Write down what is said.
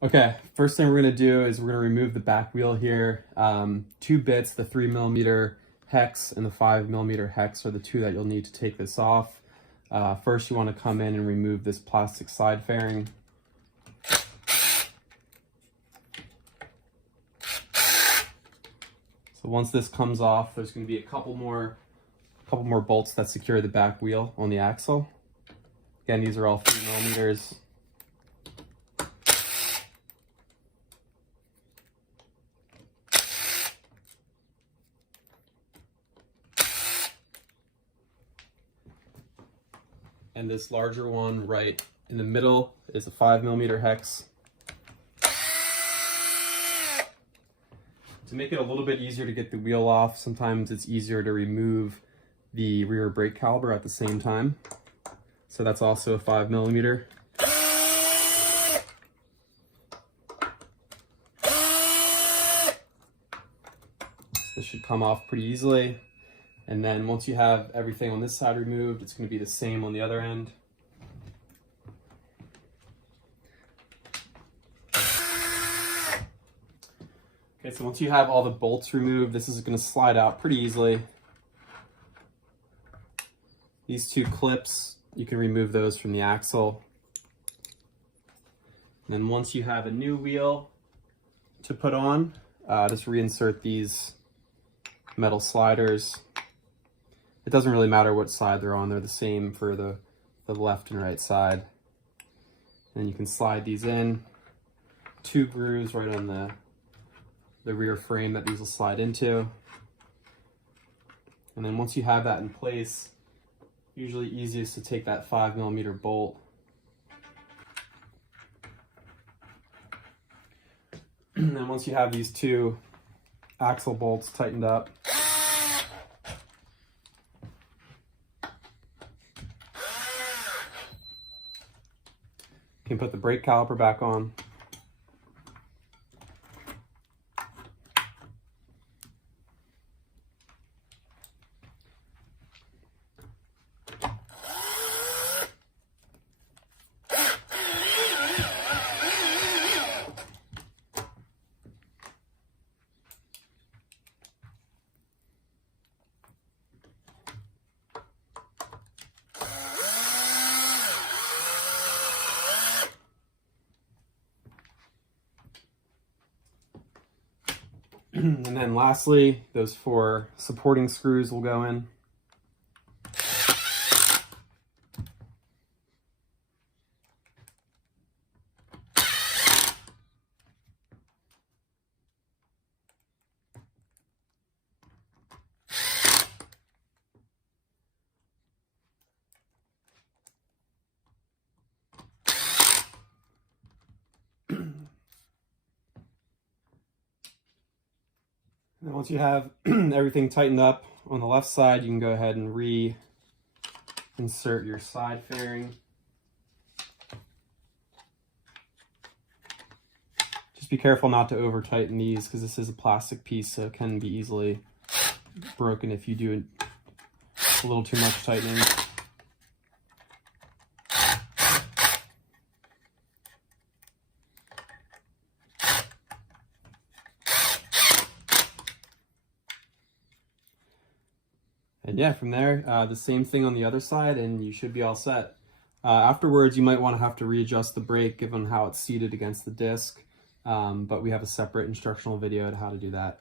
Okay, first thing we're gonna do is we're gonna remove the back wheel here. Two bits, the 3mm hex and the 5mm hex are the two that you'll need to take this off. First you wanna come in and remove this plastic side fairing. So once this comes off, there's gonna be a couple more bolts that secure the back wheel on the axle. Again, these are all 3mm. And this larger one right in the middle is a 5mm hex. To make it a little bit easier to get the wheel off, sometimes it's easier to remove the rear brake caliper at the same time. So that's also a 5mm. This should come off pretty easily. And then once you have everything on this side removed, it's going to be the same on the other end. Okay, so once you have all the bolts removed, this is going to slide out pretty easily. These two clips, you can remove those from the axle. And then once you have a new wheel to put on, just reinsert these metal sliders. It doesn't really matter what side they're on, they're the same for the left and right side. And you can slide these in. Two grooves right on the rear frame that these will slide into. And then once you have that in place, usually easiest to take that 5mm bolt. And then once you have these two axle bolts tightened up, you can put the brake caliper back on. And then lastly, those 4 supporting screws will go in. And once you have everything tightened up on the left side, you can go ahead and reinsert your side fairing. Just be careful not to over tighten these because this is a plastic piece, so it can be easily broken if you do a little too much tightening. And yeah, from there, the same thing on the other side, and you should be all set. Afterwards, you might want to have to readjust the brake given how it's seated against the disc, but we have a separate instructional video on how to do that.